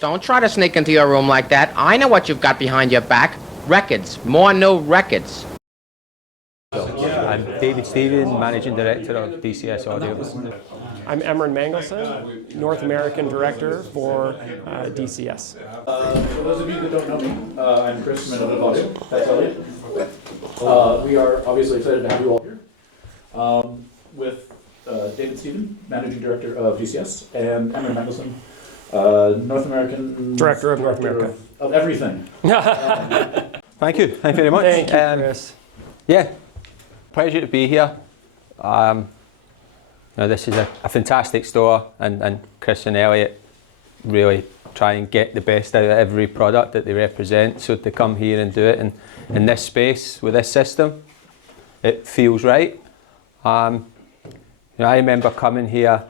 Don't try to sneak into your room like that. I know what you've got behind your back. Records. More new records. I'm David Stephen, Managing Director of dCS Audio. I'm Emron Mangleson, North American Director for dCS. For those of you that don't know me, I'm Chris from Vivaldi. That's Elliot. We are obviously excited to have you all here. With David Stephen, Managing Director of dCS, and Emron Mangleson, North American Director of North America. Of everything. Thank you. Thank you very much. Thank you, Chris. Yeah, pleasure to be here. This is a fantastic store, and Chris and Elliot really try and get the best out of every product that they represent. So to come here and do it in this space with this system, it feels right. I remember coming here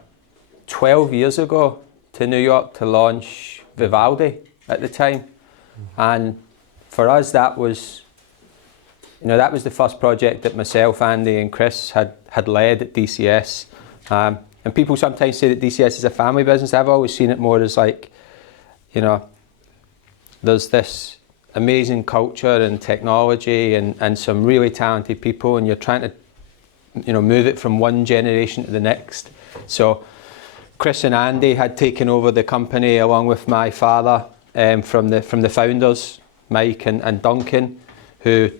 12 years ago to New York to launch Vivaldi at the time, and for us that was the first project that myself, Andy and Chris had led at dCS. And people sometimes say that dCS is a family business. I've always seen it more as like, there's this amazing culture and technology and some really talented people, and you're trying to move it from one generation to the next. So Chris and Andy had taken over the company along with my father from the founders, Mike and Duncan, who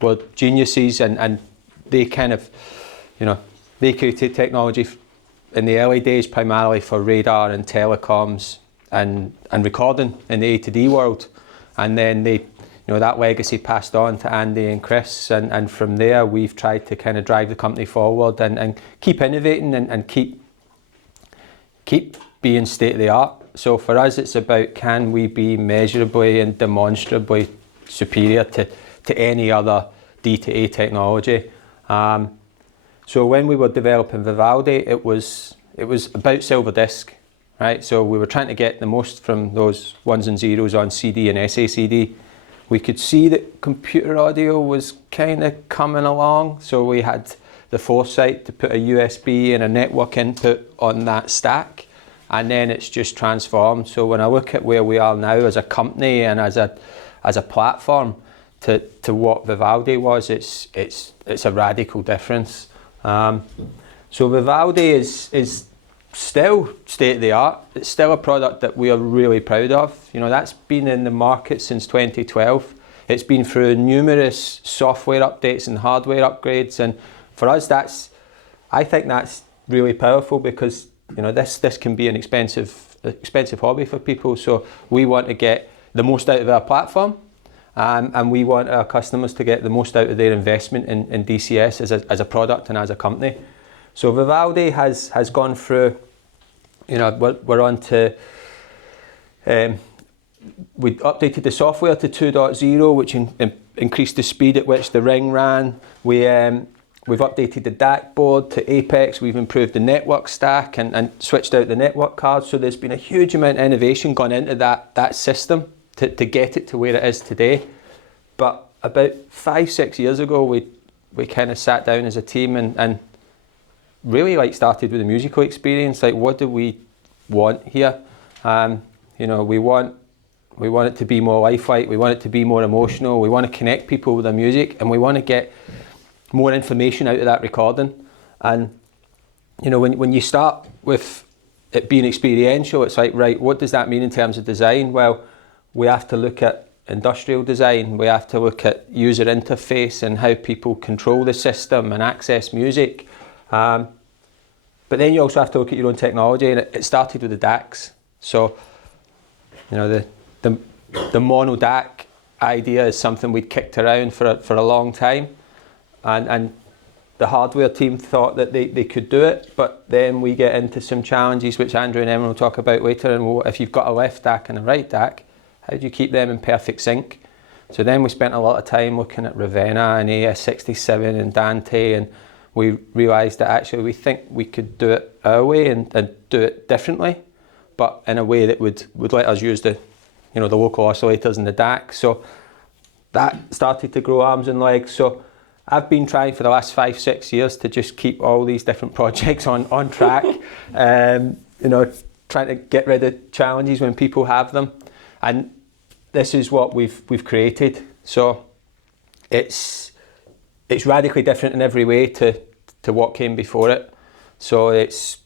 were geniuses, and they kind of, they created technology in the early days primarily for radar and telecoms and recording in the A to D world. And then that legacy passed on to Andy and Chris, and from there we've tried to kind of drive the company forward and keep innovating and keep being state of the art. So for us it's about, can we be measurably and demonstrably superior to any other D2A technology. So when we were developing Vivaldi, it was about silver disc, right? So we were trying to get the most from those ones and zeros on CD and SACD. We could see that computer audio was kind of coming along, so we had the foresight to put a USB and a network input on that stack, and then it's just transformed. So when I look at where we are now as a company and as a platform to what Vivaldi was, it's a radical difference. So Vivaldi is still state of the art. It's still a product that we are really proud of. That's been in the market since 2012. It's been through numerous software updates and hardware upgrades, and for us I think that's really powerful, because this can be an expensive hobby for people. So we want to get the most out of our platform. And we want our customers to get the most out of their investment in dCS as a product and as a company. So Vivaldi has gone through, we're on to, we updated the software to 2.0, which increased the speed at which the ring ran. We've updated the DAC board to Apex. We've improved the network stack and switched out the network cards. So there's been a huge amount of innovation gone into that system to get it to where it is today. But about 5-6 years ago, we kind of sat down as a team and really started with the musical experience. What do we want here? We want it to be more lifelike. We want it to be more emotional. We want to connect people with the music, and we want to get more information out of that recording. And when you start with it being experiential, it's like, right, what does that mean in terms of design? Well, we have to look at industrial design. We have to look at user interface and how people control the system and access music. But then you also have to look at your own technology, and it started with the DACS. So, the mono DAC idea is something we'd kicked around for a long time, and the hardware team thought that they could do it, but then we get into some challenges which Andrew and Emron will talk about later. And if you've got a left DAC and a right DAC, how do you keep them in perfect sync? So then we spent a lot of time looking at Ravenna and AS67 and Dante, and we realised that actually we think we could do it our way and do it differently, but in a way that would let us use the local oscillators and the DAC. So that started to grow arms and legs. So I've been trying for the last 5-6 years to just keep all these different projects on track. trying to get rid of challenges when people have them, and this is what we've created. So it's radically different in every way to what came before it. So it's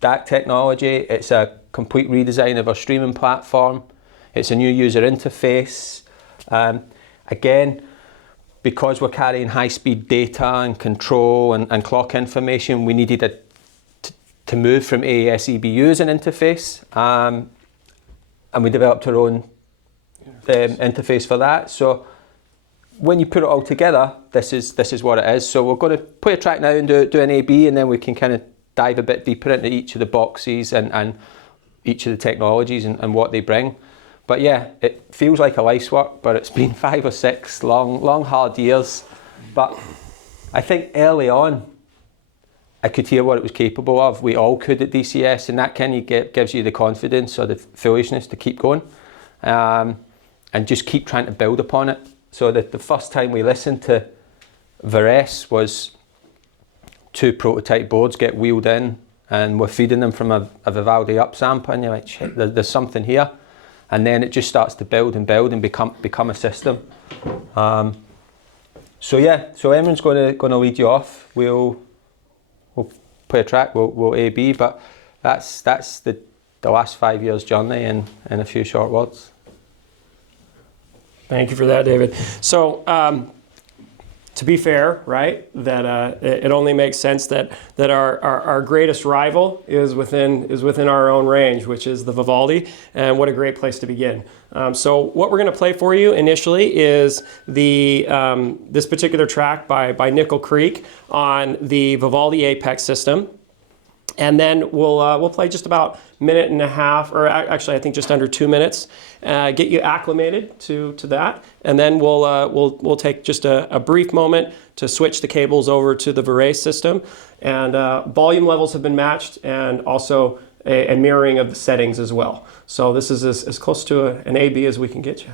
DAC technology, it's a complete redesign of our streaming platform, it's a new user interface. Again, because we're carrying high-speed data and control and clock information, we needed to move from AES EBU as an interface, and we developed our own interface for that. So when you put it all together, this is what it is. So we're going to play a track now and do an A/B, and then we can kind of dive a bit deeper into each of the boxes and each of the technologies and what they bring. But yeah, it feels like a life's work, but it's been 5 or 6 long hard years. But I think early on, I could hear what it was capable of. We all could at dCS, and that kind of gives you the confidence or the foolishness to keep going, and just keep trying to build upon it. So that the first time we listened to Varése was 2 prototype boards get wheeled in, and we're feeding them from a Vivaldi upsample, and you're like, shit, there's something here. And then it just starts to build and build and become a system. So yeah, so Emron's going to lead you off. We'll play a track. We'll A/B, but that's the last 5 years journey in a few short words. Thank you for that, David. So, to be fair, right, that it only makes sense that our greatest rival is within our own range, which is the Vivaldi, and what a great place to begin. So what we're going to play for you initially is this particular track by Nickel Creek on the Vivaldi Apex system. And then we'll play just about a minute and a half, or actually I think just under 2 minutes, get you acclimated to that, and then we'll take just a brief moment to switch the cables over to the Varése system, and volume levels have been matched, and also a mirroring of the settings as well. So this is as close to an A/B as we can get you.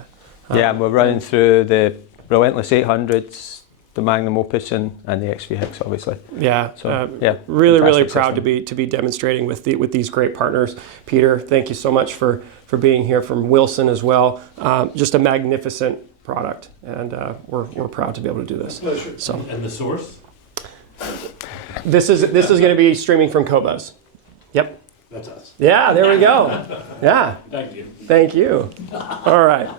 Yeah, we're running through the Relentless 800s. The Magnum Opus and the XV6, obviously. Yeah, so yeah, really proud to be demonstrating with these great partners. Peter, thank you so much for being here. From Wilson as well, just a magnificent product, and we're proud to be able to do this. Pleasure. So, And the source? this is going to be streaming from Qobuz. Yep. That's us. Yeah, there we go. Yeah. Thank you. Thank you. All right.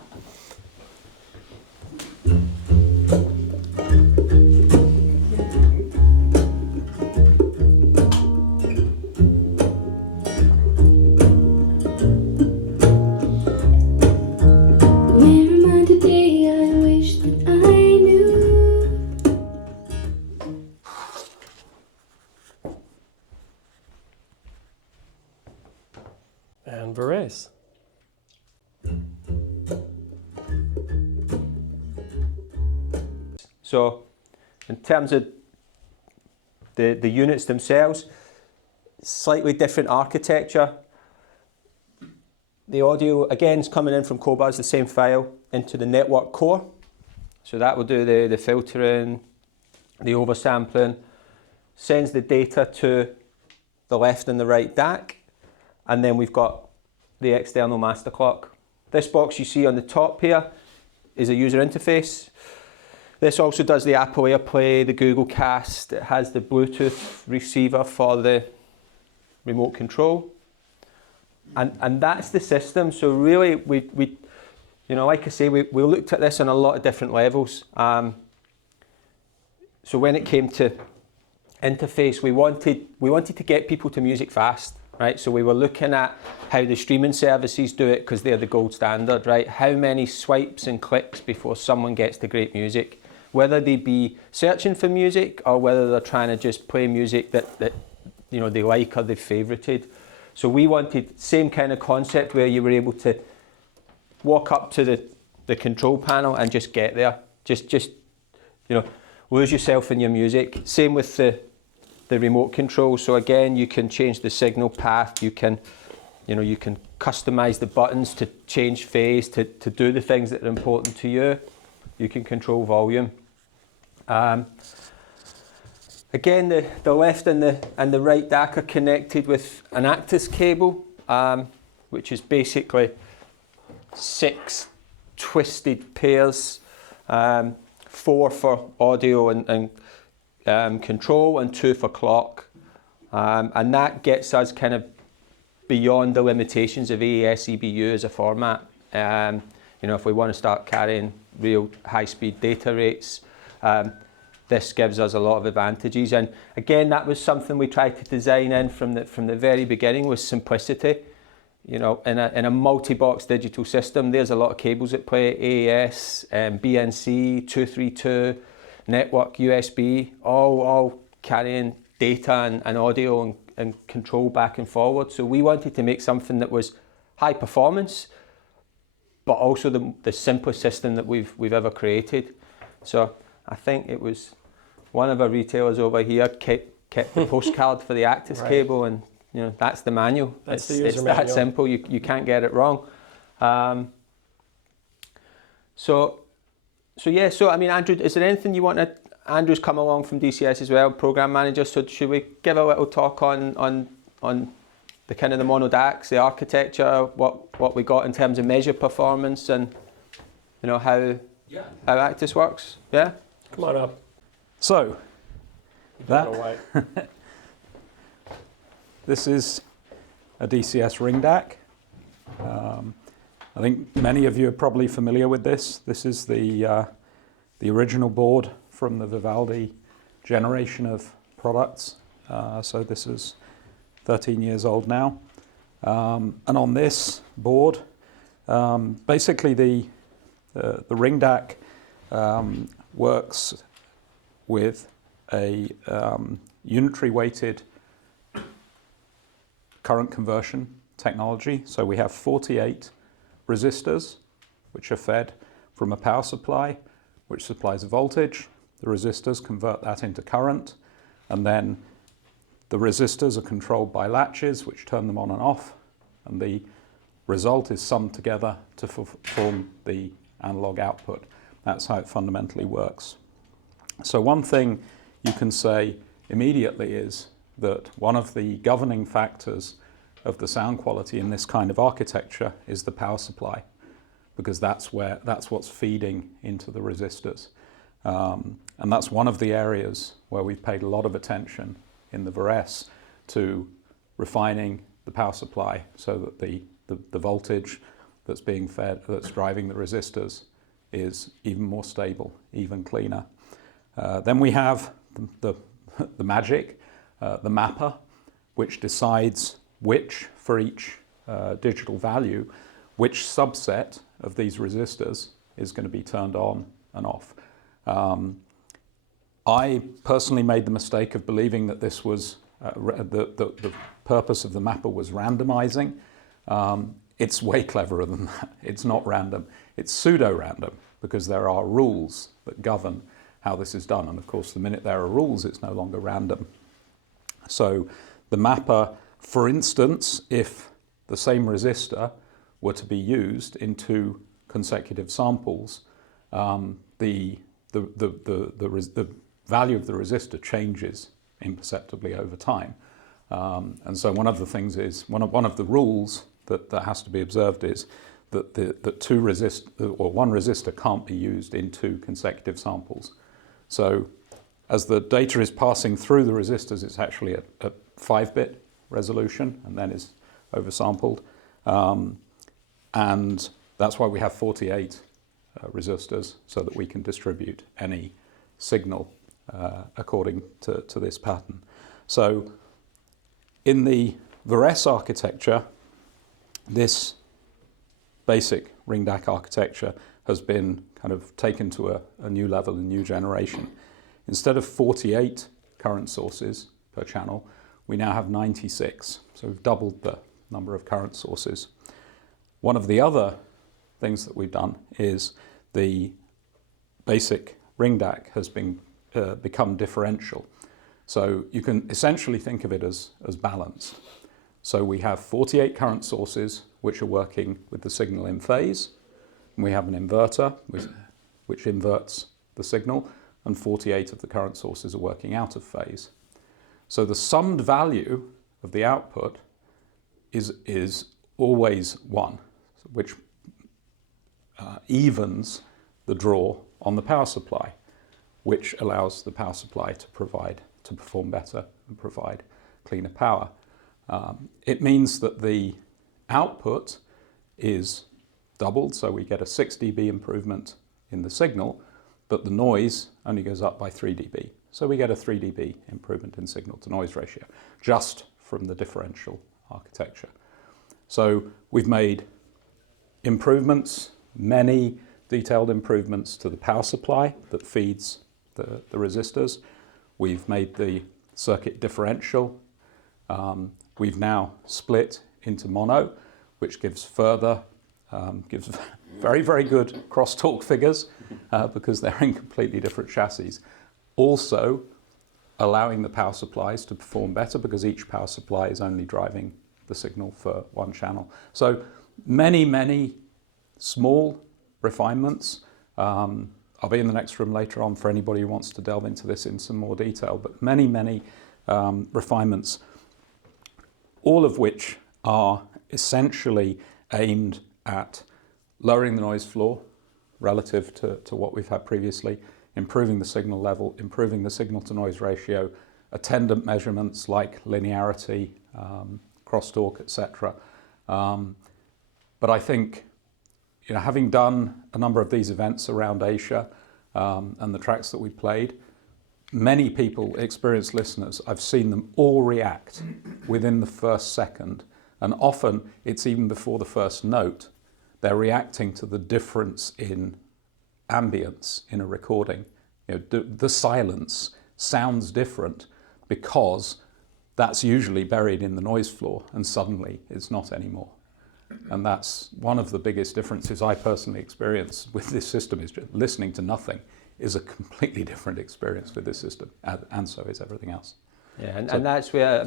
And Varése. So in terms of the units themselves, slightly different architecture. The audio, again, is coming in from Qobuz, the same file, into the network core. So that will do the filtering, the oversampling, sends the data to the left and the right DAC, and then we've got the external master clock. This box you see on the top here is a user interface. This also does the Apple AirPlay, the Google Cast. It has the Bluetooth receiver for the remote control. And that's the system. So really, we you know, like I say, we looked at this on a lot of different levels. So when it came to interface, we wanted to get people to music fast, right? So we were looking at how the streaming services do it, because they're the gold standard, right? How many swipes and clicks before someone gets to great music, whether they be searching for music or whether they're trying to just play music that you know they like or they've favorited. So we wanted same kind of concept where you were able to walk up to the control panel and just get there. Just you know, lose yourself in your music. Same with the remote control. So again, you can change the signal path. You can customize the buttons to change phase, to do the things that are important to you. You can control volume. Again, the left and the right DAC are connected with an Actus cable. which is basically 6 twisted pairs, 4 for audio and control and 2 for clock. And that gets us kind of beyond the limitations of AES EBU as a format. You know, if we want to start carrying real high-speed data rates, this gives us a lot of advantages. And again, that was something we tried to design in from the very beginning, was simplicity. You know, in a multi-box digital system, there's a lot of cables at play: AES, BNC, 232, network, USB, all carrying data and audio and control back and forward. So we wanted to make something that was high performance, but also the simplest system that we've ever created. So I think it was one of our retailers over here kept the postcard for the Actis cable, and you know, that's the manual. That's it's the user manual. that simple. You can't get it wrong. So I mean, Andrew, is there anything you want to? Andrew's come along from dCS as well, program manager. So should we give a little talk on the kind of the mono DACS, the architecture, what we got in terms of measure performance, and you know how Actis works? Yeah. Come on up. So, that Away. this is a DCS ring DAC. I think many of you are probably familiar with this. This is the original board from the Vivaldi generation of products. So this is 13 years old now. And on this board, basically the ring DAC works with a unitary weighted current conversion technology. So we have 48 resistors which are fed from a power supply which supplies a voltage. The resistors convert that into current, and then the resistors are controlled by latches which turn them on and off, and the result is summed together to form the analog output. That's how it fundamentally works. So one thing you can say immediately is that one of the governing factors of the sound quality in this kind of architecture is the power supply, because that's what's feeding into the resistors. And that's one of the areas where we've paid a lot of attention in the Varése to refining the power supply so that the voltage that's being fed, that's driving the resistors, is even more stable, even cleaner. Then we have the magic, the mapper, which decides which, for each digital value, which subset of these resistors is going to be turned on and off. I personally made the mistake of believing that this was the purpose of the mapper was randomizing. It's way cleverer than that. It's not random. It's pseudo-random, because there are rules that govern how this is done. And of course, the minute there are rules, it's no longer random. So the mapper, for instance, if the same resistor were to be used in 2 consecutive samples, the value of the resistor changes imperceptibly over time. And so one of the things is, one of the rules that has to be observed is that one resistor can't be used in 2 consecutive samples. So as the data is passing through the resistors, it's actually at 5-bit resolution and then is oversampled. And that's why we have 48 resistors, so that we can distribute any signal according to this pattern. So in the Varése architecture, this basic ring DAC architecture has been kind of taken to a new level, a new generation. Instead of 48 current sources per channel, we now have 96. So we've doubled the number of current sources. One of the other things that we've done is the basic ring DAC has become differential. So you can essentially think of it as balanced. So we have 48 current sources which are working with the signal in phase, and we have an inverter which inverts the signal, and 48 of the current sources are working out of phase. So the summed value of the output is always 1, which evens the draw on the power supply, which allows the power supply to perform better and provide cleaner power. It means that the output is doubled, so we get a 6 dB improvement in the signal, but the noise only goes up by 3 dB. So we get a 3 dB improvement in signal to noise ratio, just from the differential architecture. So we've made improvements, many detailed improvements to the power supply that feeds the resistors. We've made the circuit differential. We've now split into mono, which gives very, very good crosstalk figures because they're in completely different chassis. Also allowing the power supplies to perform better because each power supply is only driving the signal for one channel. So many, many small refinements. I'll be in the next room later on for anybody who wants to delve into this in some more detail, but many, many refinements, all of which are essentially aimed at lowering the noise floor relative to what we've had previously, improving the signal level, improving the signal to noise ratio, attendant measurements like linearity, crosstalk, etc. But I think, having done a number of these events around Asia and the tracks that we played, many people, experienced listeners, I've seen them all react within the first second, and often it's even before the first note. They're reacting to the difference in ambience in a recording. The silence sounds different because that's usually buried in the noise floor, and suddenly it's not anymore. And that's one of the biggest differences I personally experience with this system, is just listening to nothing is a completely different experience with this system, and so is everything else. Yeah, and that's where,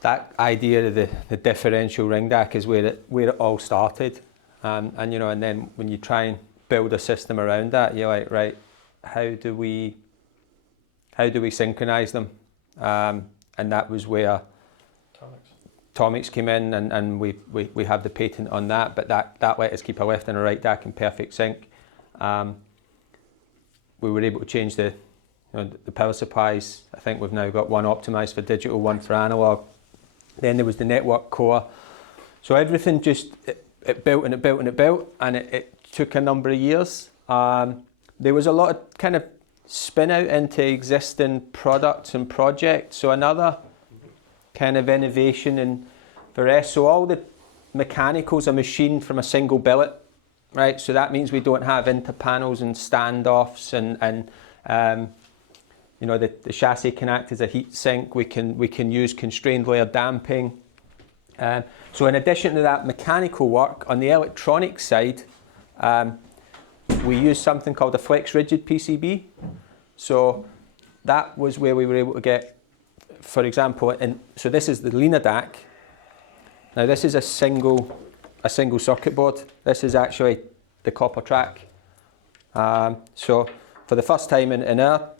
that idea of the differential ring DAC is where it all started. And then when you try and build a system around that, you're like, right, how do we synchronize them? And that was where Tomics came in, and we have the patent on that, but that let us keep a left and a right DAC in perfect sync. We were able to change the power supplies. I think we've now got one optimized for digital, one for analog. Then there was the network core. So everything just, it built and it built and it built, and it took a number of years. There was a lot of kind of spin out into existing products and projects. So another kind of innovation in Varése. So all the mechanicals are machined from a single billet, right? So that means we don't have interpanels and standoffs, and the chassis can act as a heat sink. We can use constrained layer damping. So in addition to that mechanical work, on the electronic side, we use something called a flex rigid PCB. So that was where we were able to get, for example, so this is the Lena DAC. Now this is a single circuit board. This is actually the copper track. So for the first time in our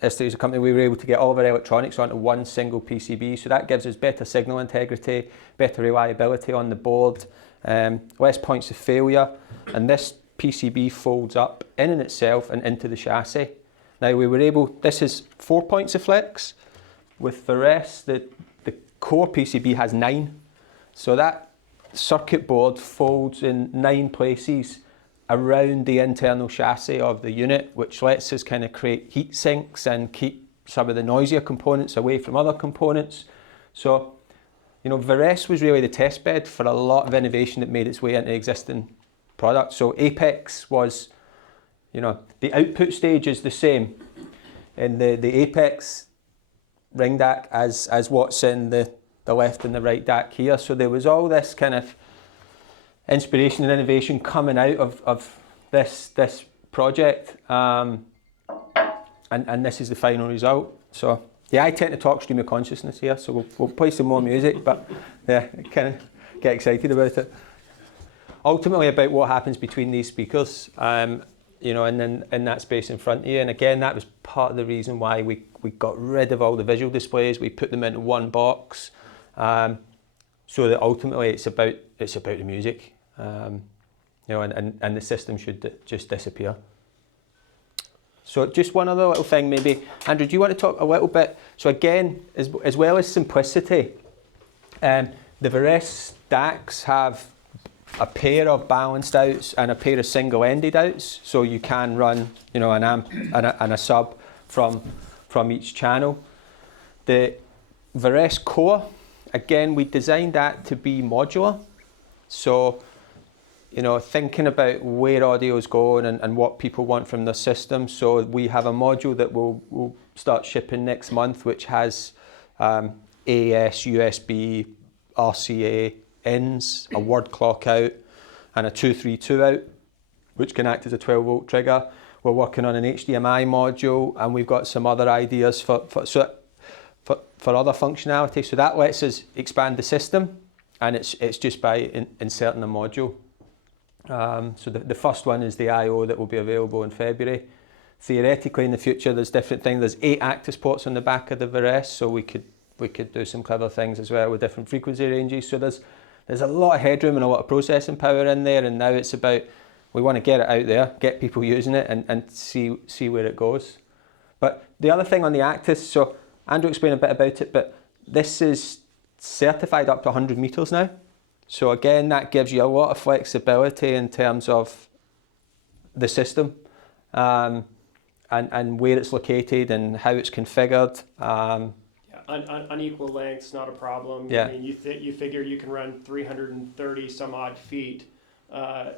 history as a company, we were able to get all of our electronics onto one single PCB. So that gives us better signal integrity, better reliability on the board, less points of failure. And this PCB folds up in and itself and into the chassis. Now we were able, this is 4 points of flex. With Varése, the core PCB has 9. So that circuit board folds in 9 places around the internal chassis of the unit, which lets us kind of create heat sinks and keep some of the noisier components away from other components. So, Varése was really the test bed for a lot of innovation that made its way into existing products. So Apex was, the output stage is the same in the Apex ring DAC as what's in the left and the right DAC here. So there was all this kind of inspiration and innovation coming out of this project, and this is the final result. So yeah, I tend to talk stream of consciousness here, so we'll play some more music, but yeah, kind of get excited about it. Ultimately about what happens between these speakers, and then in that space in front of you. And again, that was part of the reason why we got rid of all the visual displays. We put them into one box. so that ultimately it's about the music, and the system should just disappear. So just one other little thing, maybe, Andrew, do you want to talk a little bit? So again, as well as simplicity, the Varése DACs have a pair of balanced outs and a pair of single-ended outs, so you can run, an amp and a sub from each channel. The Varése Core, again, we designed that to be modular, so thinking about where audio is going and what people want from the system. So we have a module that we'll start shipping next month, which has AES, USB, RCA ins, a word clock out, and a 232 out, which can act as a 12-volt trigger. We're working on an HDMI module, and we've got some other ideas for other functionality. So that lets us expand the system, and it's just by inserting a module. So the first one is the I/O that will be available in February. Theoretically, in the future, there's different things. There's 8 Actus ports on the back of the Varése, so we could do some clever things as well with different frequency ranges. So there's a lot of headroom and a lot of processing power in there, and now it's about, we want to get it out there, get people using it, and see where it goes. But the other thing on the Actus, so Andrew explained a bit about it, but this is certified up to 100 meters now. So again, that gives you a lot of flexibility in terms of the system, and where it's located and how it's configured. Unequal length's not a problem. Yeah. I mean, you figure you can run 330 some odd feet.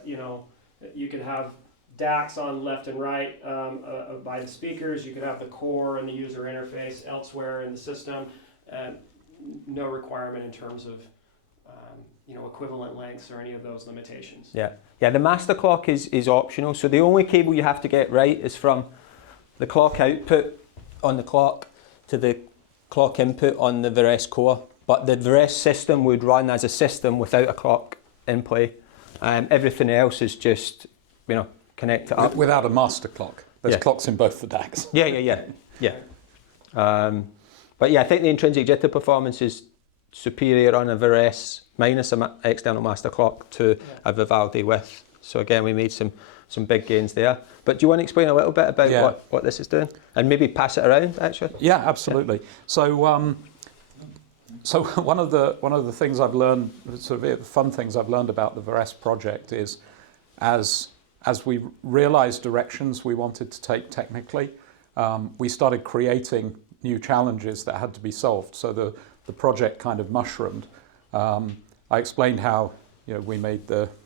You could have DACs on left and right by the speakers. You could have the core and the user interface elsewhere in the system. No requirement in terms of equivalent lengths or any of those limitations. Yeah, the master clock is optional. So the only cable you have to get right is from the clock output on the clock to the clock input on the Varése Core. But the Varése system would run as a system without a clock in play. Everything else is just, connect it up. Without a master clock. There's clocks in both the DACs. Yeah. But yeah, I think the intrinsic jitter performance is superior on a Varése minus an external master clock to a Vivaldi with. So again, we made some big gains there. But do you want to explain a little bit about what this is doing? And maybe pass it around, actually? Yeah, absolutely. So so one of the things I've learned, sort of fun things I've learned about the Varése project is, as we realized directions we wanted to take technically, we started creating new challenges that had to be solved. So the project kind of mushroomed. I explained how we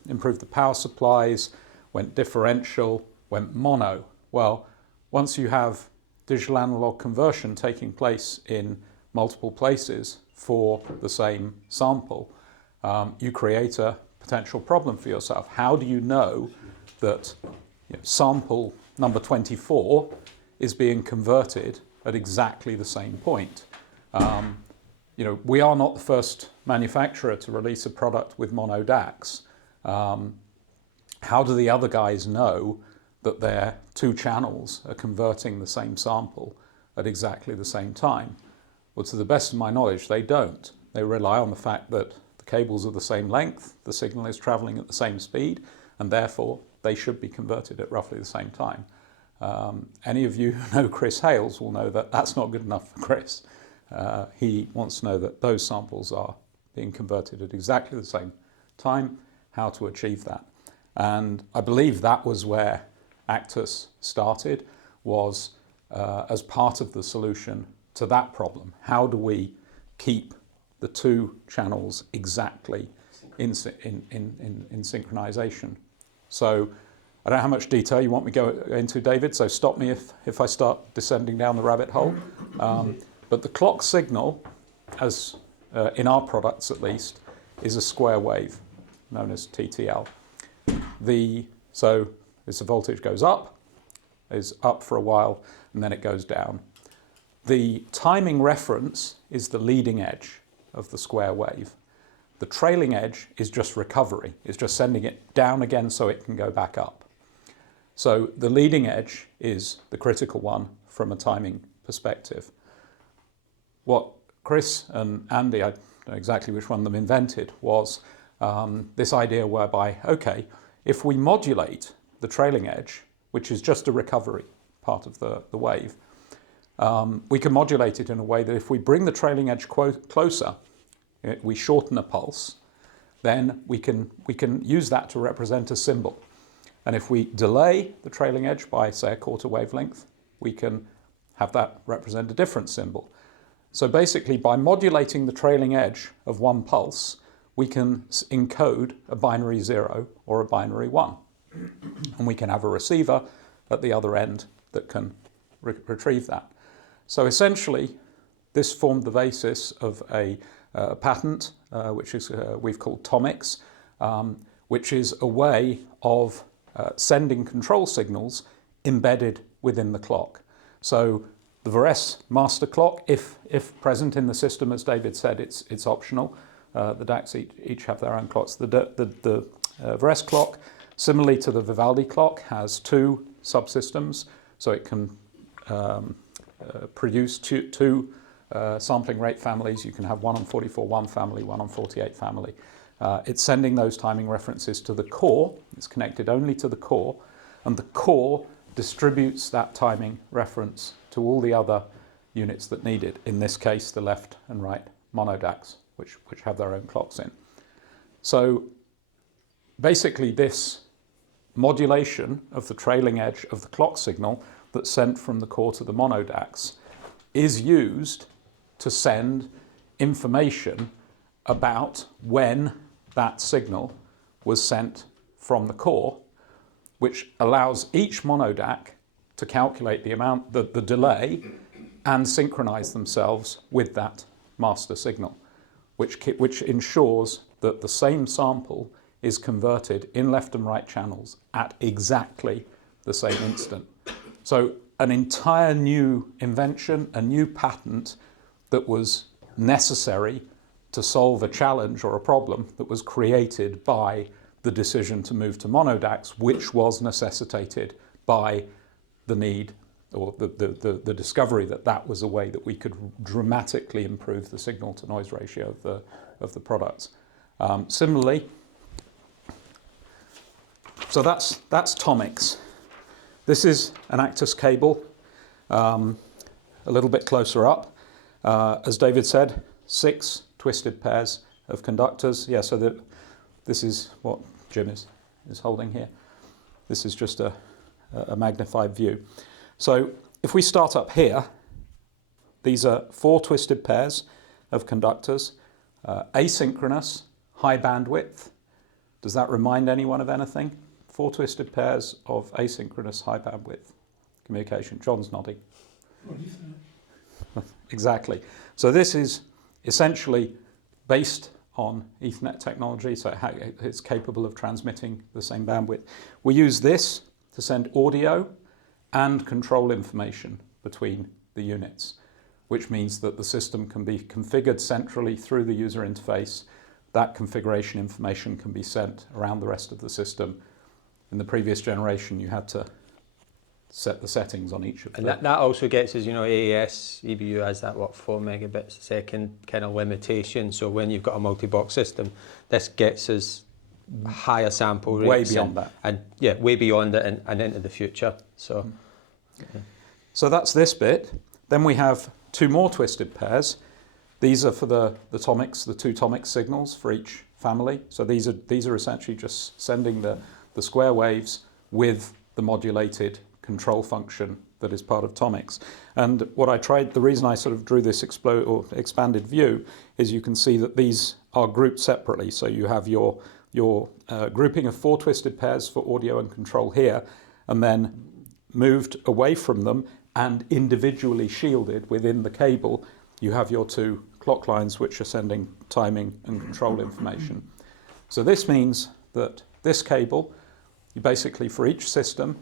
improved the power supplies, went differential, went mono. Well, once you have digital analog conversion taking place in multiple places for the same sample, you create a potential problem for yourself. How do you know that sample number 24 is being converted at exactly the same point? We are not the first manufacturer to release a product with mono DACs. How do the other guys know that their 2 channels are converting the same sample at exactly the same time? Well, to the best of my knowledge, they don't. They rely on the fact that the cables are the same length, the signal is traveling at the same speed, and therefore they should be converted at roughly the same time. Any of you who know Chris Hales will know that that's not good enough for Chris. He wants to know that those samples are being converted at exactly the same time, how to achieve that. And I believe that was where Actus started, was as part of the solution to that problem. How do we keep the 2 channels exactly in synchronization? So I don't know how much detail you want me to go into, David, so stop me if I start descending down the rabbit hole. But the clock signal, as in our products at least, is a square wave, known as TTL. So as the voltage goes up, is up for a while, and then it goes down. The timing reference is the leading edge of the square wave. The trailing edge is just recovery. It's just sending it down again so it can go back up. So the leading edge is the critical one from a timing perspective. What Chris and Andy, I know exactly which one of them invented, was this idea whereby, okay, if we modulate the trailing edge, which is just a recovery part of the wave, we can modulate it in a way that if we bring the trailing edge closer, we shorten a pulse, then we can use that to represent a symbol. And if we delay the trailing edge by, say, a quarter wavelength, we can have that represent a different symbol. So basically, by modulating the trailing edge of one pulse, we can encode a binary 0 or a binary 1. And we can have a receiver at the other end that can retrieve that. So essentially, this formed the basis of a patent, which is we've called TOMICS, which is a way of sending control signals embedded within the clock. So the Varése master clock, if present in the system, as David said, it's optional. The DACS each have their own clocks. The Varése clock, similarly to the Vivaldi clock, has two subsystems, so it can produce two sampling rate families. You can have one on 44 one family, one on 48 family. It's sending those timing references to the core. It's connected only to the core, and the core distributes that timing reference to all the other units that need it. In this case, the left and right mono DACs, which have their own clocks in. So basically, this modulation of the trailing edge of the clock signal that's sent from the core to the mono DACs is used to send information about when that signal was sent from the core, which allows each mono DAC to calculate the amount, the delay, and synchronize themselves with that master signal, which ensures that the same sample is converted in left and right channels at exactly the same instant. So an entire new invention, a new patent that was necessary to solve a challenge or a problem that was created by the decision to move to mono DACs, which was necessitated by the need or the discovery that was a way that we could dramatically improve the signal to noise ratio of the products. Similarly, so that's TOMICS. This is an Actus cable, a little bit closer up. As David said, 6 twisted pairs of conductors. Yeah, so this is what Jim is holding here. This is just a magnified view. So if we start up here, these are 4 twisted pairs of conductors, asynchronous, high bandwidth. Does that remind anyone of anything? 4 twisted pairs of asynchronous, high bandwidth communication. John's nodding. Exactly. So this is essentially based on Ethernet technology, so it's capable of transmitting the same bandwidth. We use this to send audio and control information between the units, which means that the system can be configured centrally through the user interface. That configuration information can be sent around the rest of the system. In the previous generation, you had to set the settings on each of them. And that also gets us, AES, EBU has that, 4 megabits a second kind of limitation. So when you've got a multi-box system, this gets us higher sample rates. Way beyond that. And yeah, way beyond it and into the future. So, So that's this bit. Then we have 2 more twisted pairs. These are for the TOMICS, the 2 TOMICS signals for each family. So these are essentially just sending the square waves with the modulated control function that is part of TOMICS. And the reason I sort of drew this expanded view is you can see that these are grouped separately. So you have your grouping of 4 twisted pairs for audio and control here, and then moved away from them and individually shielded within the cable, you have your 2 clock lines which are sending timing and control information. So this means that this cable, you basically, for each system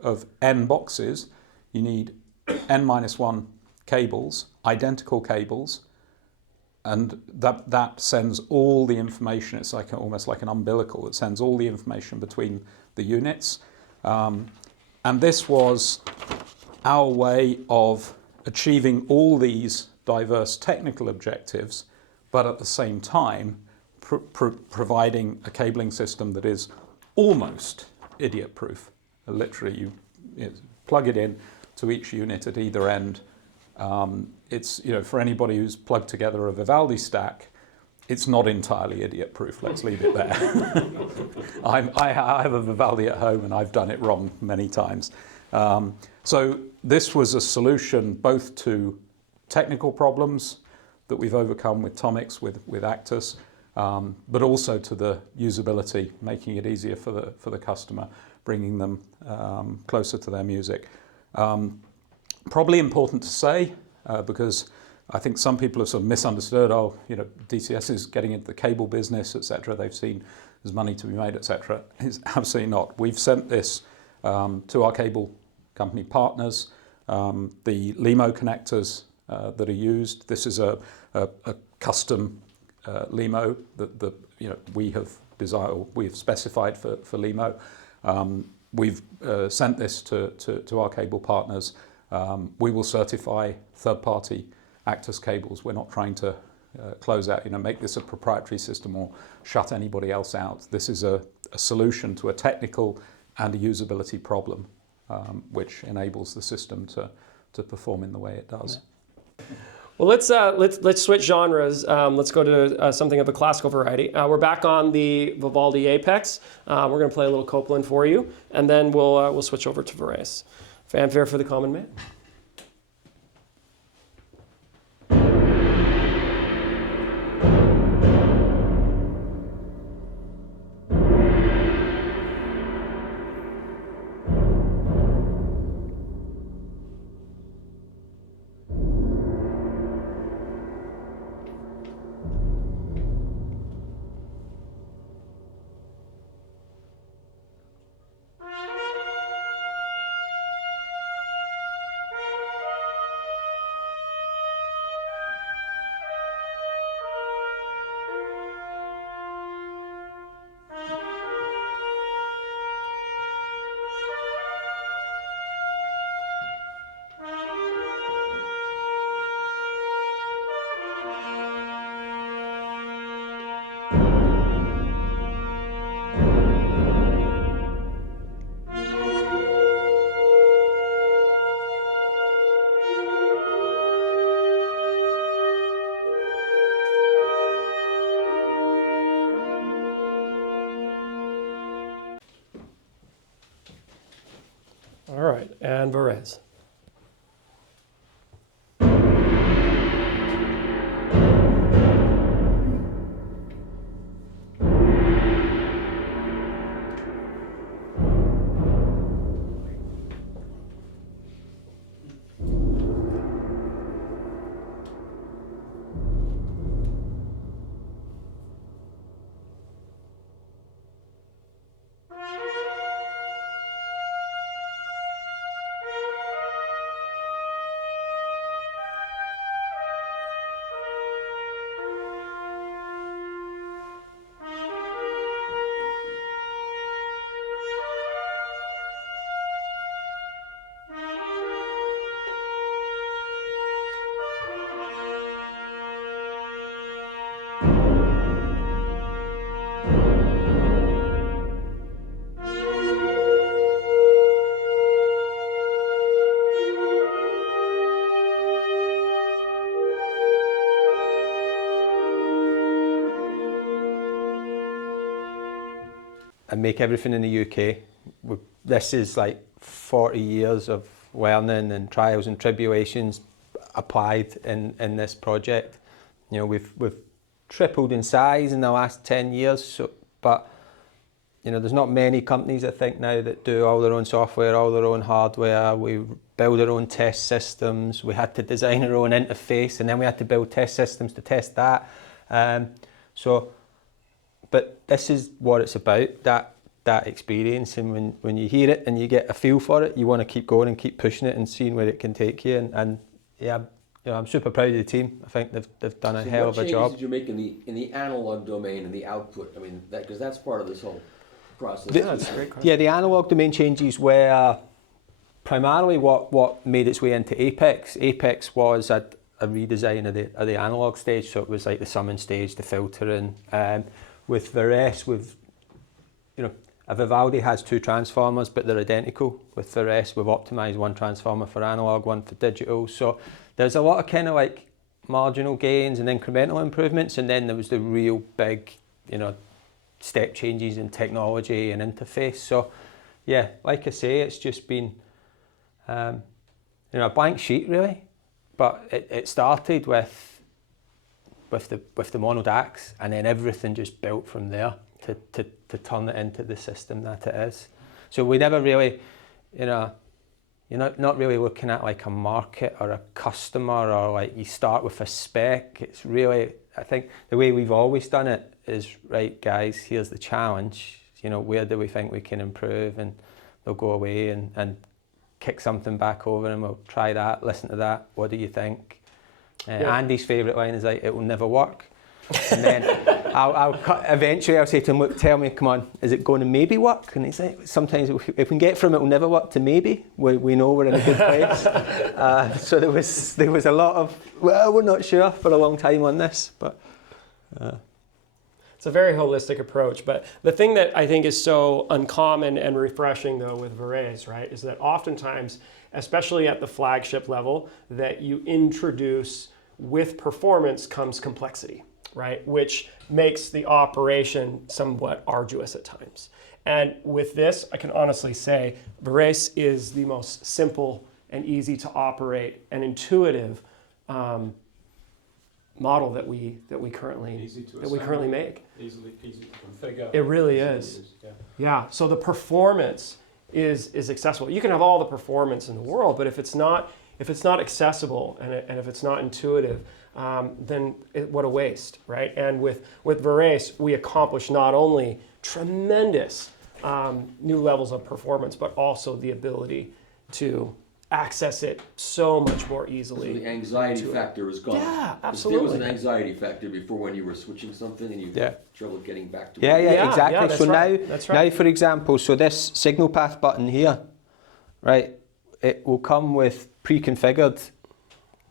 of n boxes, you need n-1 cables, identical cables, and that sends all the information. It's almost like an umbilical. It sends all the information between the units. And this was our way of achieving all these diverse technical objectives but at the same time providing a cabling system that is almost idiot-proof. Literally, you plug it in to each unit at either end. It's, for anybody who's plugged together a Vivaldi stack, it's not entirely idiot-proof. Let's leave it there. I have a Vivaldi at home, and I've done it wrong many times. So this was a solution both to technical problems that we've overcome with Tomix, with Actus, but also to the usability, making it easier for the customer, bringing them closer to their music. Probably important to say, because I think some people have sort of misunderstood, dCS is getting into the cable business, etc. They've seen there's money to be made, etc. It's absolutely not. We've sent this to our cable company partners, the LEMO connectors that are used. This is a custom LEMO that we have designed, or we've specified for LEMO. We've sent this to our cable partners. We will certify third-party Actus cables. We're not trying to close out, make this a proprietary system or shut anybody else out. This is a solution to a technical and a usability problem, which enables the system to perform in the way it does. Well, let's switch genres. Let's go to something of a classical variety. We're back on the Vivaldi Apex. We're going to play a little Copland for you, and then we'll switch over to Varése. Fanfare for the common man. All right, and Varése. And make everything in the UK. This is like 40 years of learning and trials and tribulations applied in this project. We've tripled in size in the last 10 years, but there's not many companies, I think, now that do all their own software, all their own hardware. We build our own test systems. We had to design our own interface, and then we had to build test systems to test that. But this is what it's about, that experience, and when you hear it and you get a feel for it, you want to keep going and keep pushing it and seeing where it can take you. And yeah, I'm super proud of the team. I think they've done a hell of a job. What changes did you make in the analog domain and the output? I mean, because that's part of this whole process. That's a great question. Yeah, the analog domain changes were primarily what made its way into Apex. Apex was a redesign of the analog stage. So it was like the summon stage, the filtering. With Varése, a Vivaldi has 2 transformers, but they're identical. With Varése, we've optimized 1 transformer for analog, 1 for digital. So there's a lot of kind of like marginal gains and incremental improvements, and then there was the real big, step changes in technology and interface. So yeah, like I say, it's just been a blank sheet really, but it started with the mono DACS, and then everything just built from there to turn it into the system that it is. So we never really, you're not really looking at like a market or a customer, or like you start with a spec. It's really, I think the way we've always done it is, right guys, here's the challenge, where do we think we can improve, and they'll go away and kick something back over and we'll try that, listen to that, what do you think? Andy's favourite line is like, it will never work. And then eventually I'll say to him, look, tell me, come on, is it going to maybe work? And he's like, sometimes if we can get from it will never work to maybe, we know we're in a good place. So there was a lot of, well, we're not sure for a long time on this, but. It's a very holistic approach, but the thing that I think is so uncommon and refreshing though with Varése, right, is that oftentimes, especially at the flagship level, that you introduce with performance comes complexity, right, which makes the operation somewhat arduous at times. And with this, I can honestly say Varése is the most simple and easy to operate and intuitive model that we currently make. Easy to configure. It really is. Yeah. So the performance is accessible. You can have all the performance in the world, but if it's not accessible and if it's not intuitive, then what a waste, right? And with Varése, we accomplish not only tremendous new levels of performance, but also the ability to access it so much more easily. So the anxiety factor is gone. Yeah, absolutely. There was an anxiety factor before when you were switching something and you had trouble getting back to it. Yeah, exactly. Yeah, that's so right. That's right. Now, for example, so this signal path button here, right, it will come with pre-configured,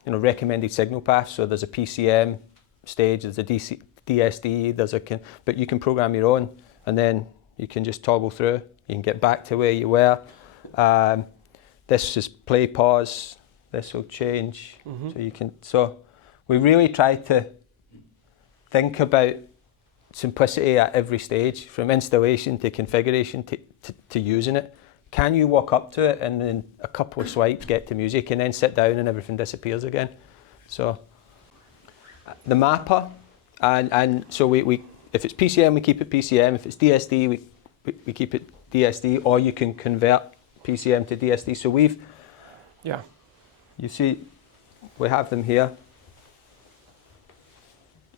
recommended signal paths. So there's a PCM stage, there's a DSD, but you can program your own, and then you can just toggle through. You can get back to where you were. This is play, pause. This will change. Mm-hmm. So we really try to think about simplicity at every stage, from installation to configuration to using it. Can you walk up to it and in a couple of swipes get to music and then sit down and everything disappears again? So the mapper, and so we if it's PCM, we keep it PCM. If it's DSD, we keep it DSD, or you can convert PCM to DSD. So you see, we have them here.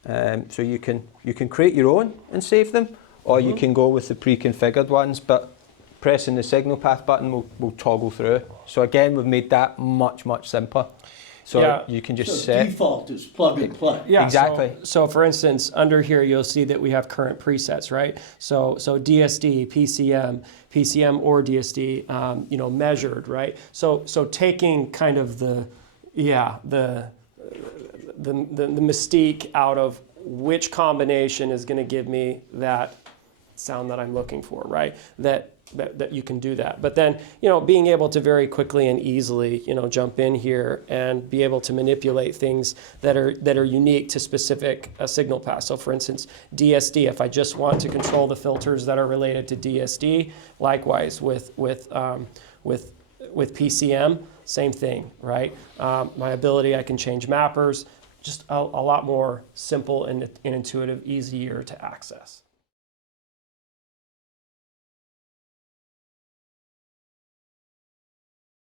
So you can create your own and save them, or you can go with the pre-configured ones, but pressing the signal path button will toggle through. So again, we've made that much simpler. So you can just set. Default is plug and play. Yeah, exactly. So for instance, under here you'll see that we have current presets, right? So DSD, PCM or DSD, measured, right? So taking kind of the mystique out of which combination is going to give me that sound that I'm looking for, right? That you can do that. But then, being able to very quickly and easily, jump in here and be able to manipulate things that are unique to specific signal paths. So for instance, DSD, if I just want to control the filters that are related to DSD, likewise with PCM, same thing, right? My ability, I can change mappers, just a lot more simple and intuitive, easier to access.